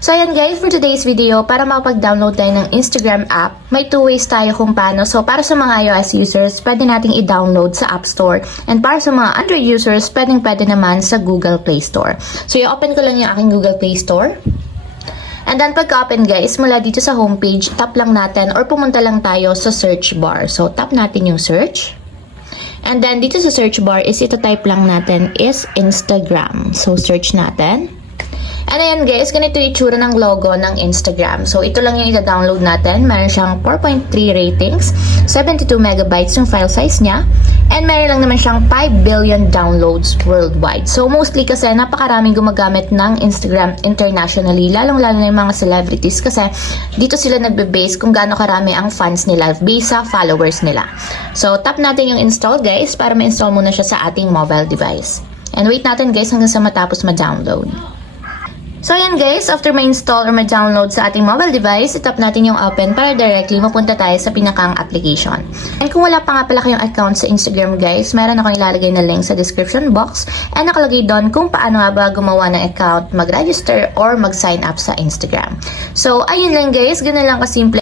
So ayan guys, for today's video, para makapag-download tayo ng Instagram app, may two ways tayo kung paano. So para sa mga iOS users, pwede nating i-download sa App Store. And para sa mga Android users, pwede naman sa Google Play Store. So i-open ko lang yung aking Google Play Store. And then pagka-open guys, mula dito sa homepage, tap lang natin or pumunta lang tayo sa search bar. So tap natin yung search. And then dito sa search bar is ito-type lang natin is Instagram. So search natin. And ayan guys, ganito yung itsura ng logo ng Instagram. So ito lang yung ita-download natin. Meron siyang 4.3 ratings, 72 megabytes yung file size niya, and meron lang naman siyang 5 billion downloads worldwide. So mostly kasi napakaraming gumagamit ng Instagram internationally, lalong-lalo na yung mga celebrities kasi dito sila nagbe-base kung gaano karami ang fans nila based sa followers nila. So tap natin yung install guys para ma-install muna siya sa ating mobile device. And wait natin guys hanggang sa matapos ma-download. So ayan guys, after ma-install or ma-download sa ating mobile device, itap natin yung open para directly mapunta tayo sa pinakang application. And kung wala pa nga pala kayong account sa Instagram guys, meron akong ilalagay na link sa description box and nakalagay doon kung paano nga ba gumawa ng account, mag-register or mag-sign up sa Instagram. So ayun lang guys, ganun lang kasimple.